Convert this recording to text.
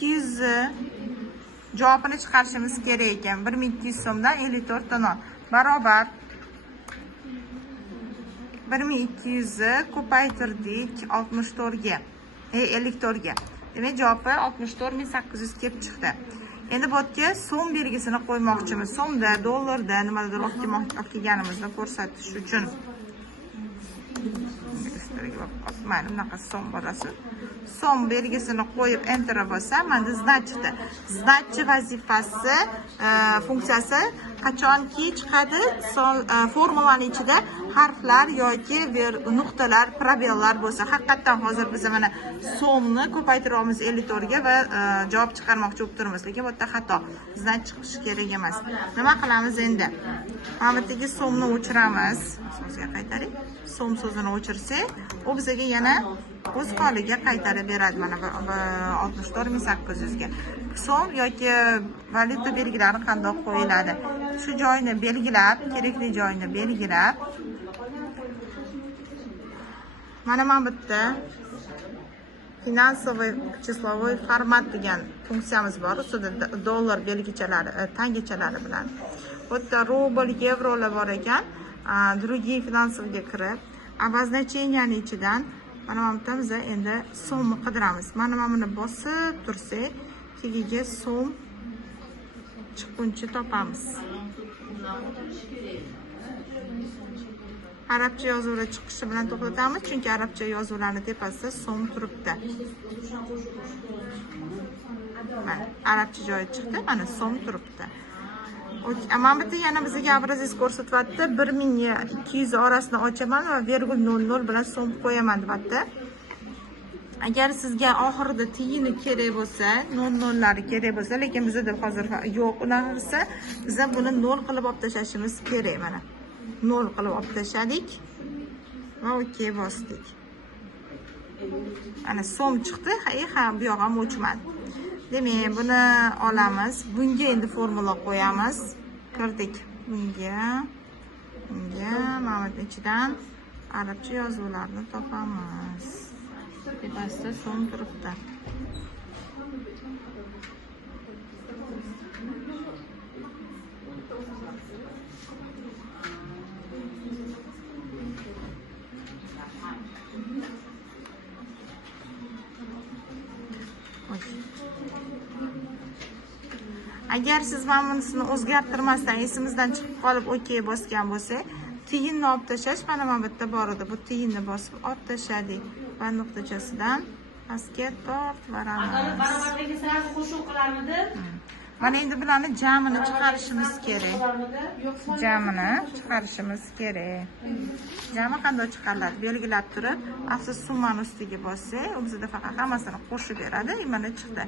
1200 javobini chiqarishimiz kerak ekan. 1200 so'mdan 54 ta non barobar 1200 ko'paytirdik 64 ga. 54 ga. Demak, javobi 64800 kelib chiqdi. Endi bu yerga so'm belgisini qo'ymoqchimiz. So'mda, dollarda nimadir olganimizni ko'rsatish uchun. Mana bunaqa so'm bo'lasi. So'm belgisini qo'yib enter bosam, mana значitda. Значи vazifasi, funksiyasi qachonki chiqadi, formulaning ichida harflar yoki nuqtalar, probellar bo'lsa, haqiqatan hozir biz mana so'mni ko'paytiramiz 54 ga va javob chiqarmoqchi bo'lib turibmiz, lekin bu yerda xato. Значи chiqishi kerak emas. Nima qilamiz endi? Mana bu yerdagi so'mni o'chiramiz. So'zga qaytaring. So'm so'zini o'chirsak, u bizga yana o'z holiga qaytarib beradi. Mana 64800 ga. So'm yoki valyuta belgilari qanday qo'yiladi? Shu joyini belgilab, kerakli joyini belgilab, mana bu yerda finansoviy числовой format degan funksiyamiz bor. Ustida dollar belgichalari, tangichalari bilan. Bu yerda rubl, yevrolar bor ekan. Другие финансовые kirib, обозначениyaning ichidan mana bu yerda biz endi so'mni qidiramiz. Mana buni bosib tursak, tagiga so'm chiqquncha topamiz. Arabcha yozuvlar chiqishi bilan to'xtatamiz, chunki arabcha yozuvlarning tepasida so'm turibdi. Mana arabcha joyi chiqdi, mana so'm turibdi. Mana bu yerda yana bizga obrazis ko'rsatyapti. 1200 orasini ochaman va virgul 00 bilan so'm qo'yaman deyapti. Agar sizga oxirida tiyini kerak bo'lsa, 00lari kerak bo'lsa, lekin bizda hozir yo'q unaqasi, biz buni 0 qilib olib tashlashimiz kerak. Mana 0 qilib olib tashladik va OK bosdik. Ana so'm chiqdi, bu yoq ham o'chmadi. Demak, buni olamiz. Bunga endi formula qo'yamiz. Kirdik. Bunga mana bu ichidan arabcha yozuvlarni topamiz. Tepasida so'm turibdi. Agar siz mana bunisini o'zgartirmasdan esimizdan chiqib qolib OK bosgan bo'lsak, tiyinni olib tashlash mana bu yerda bor edi. Bu tiyinni bosib olib tashladik va nuqtachasidan pastga tortib beramiz. Mana endi bularni jamini chiqarishimiz kerak. Jami qanday chiqariladi? Belgilab turib, asl summani ustiga bossak, u bizda faqat hammasini qo'shib beradi. Mana chiqdi.